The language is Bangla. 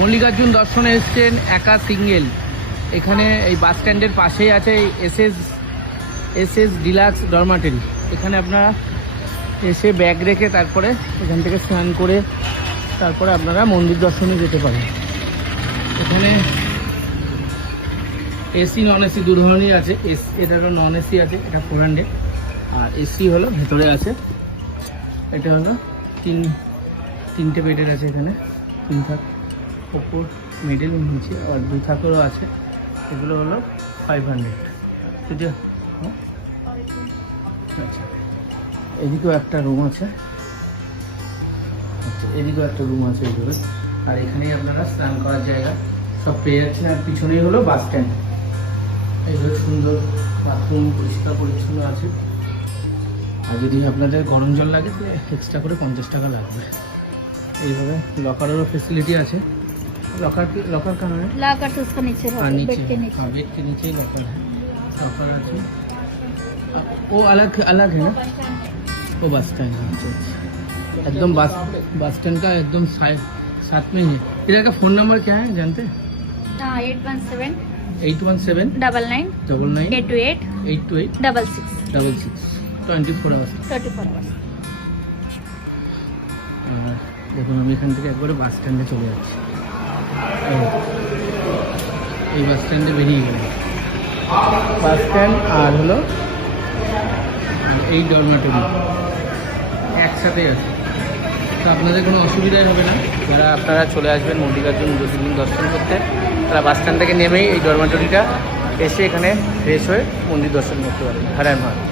মল্লিকার্জুন দর্শনে এসছেন একা সিঙ্গেল। এখানে এই বাস স্ট্যান্ডের পাশেই আছে এসএস ডিলাক্স ডরমাটরি। এখানে আপনারা এসে ব্যাগ রেখে তারপরে এখান থেকে স্নান করে তারপরে আপনারা মন্দির দর্শনে যেতে পারেন। এখানে এসি নন এসি দু ধরনেরই আছে। এটা হলো নন এসি আছে, এটা 400, আর এসি হলো ভেতরে আছে। এটা হলো তিনটে বেডের আছে, এখানে 3 থাক ওপর, মিডল, নিচে, আর 2 থাকেরও আছে। এগুলো হলো 500। ঠিক আছে। আচ্ছা, এদিকেও একটা রুম আছে। আচ্ছা, এদিকেও একটা রুম আছে এইভাবে। আর এখানেই আপনারা স্নান করার জায়গা সব পেয়ে যাচ্ছেন। আর পিছনেই হলো বাস স্ট্যান্ড। এইভাবে সুন্দর বাথরুম, পরিষ্কার পরিচ্ছন্ন আছে। আর যদি আপনাদের গরম জল লাগে তাহলে এক্সট্রা করে 50 টাকা লাগবে। এইভাবে লকারেরও ফেসিলিটি আছে। लॉकर कहाँ है? लॉकर तो उसका नीचे है, नीचे, बेड के नीचे। हाँ बेड के नीचे ही लॉकर है। लॉकर আছে। वो अलग है ना? वो बस स्टैंड है। एकदम बस स्टैंड का एकदम साथ में ही है। इधर का फ़ोन नंबर क्या है जानते हैं? हाँ, 817 99 828 66 24 आवर्स। দেখুন আমি এখান থেকে একবারে বাস স্ট্যান্ডে চলে যাচ্ছি। এই বাস স্ট্যান্ডে বেরিয়ে গেলাম। বাস স্ট্যান্ড আর হলো এই ডরমেটরি একসাথেই আছে। তো আপনাদের কোনো অসুবিধাই হবে না। যারা আপনারা চলে আসবেন মল্লিকার্জুন জ্যোতির্লিঙ্গ দর্শন করতে, তারা বাস স্ট্যান্ড থেকে নেমেই এই ডরমেটরিটা এসে এখানে ফ্রেশ হয়ে মন্দির দর্শন করতে পারবেন। হর হর মহাদেব।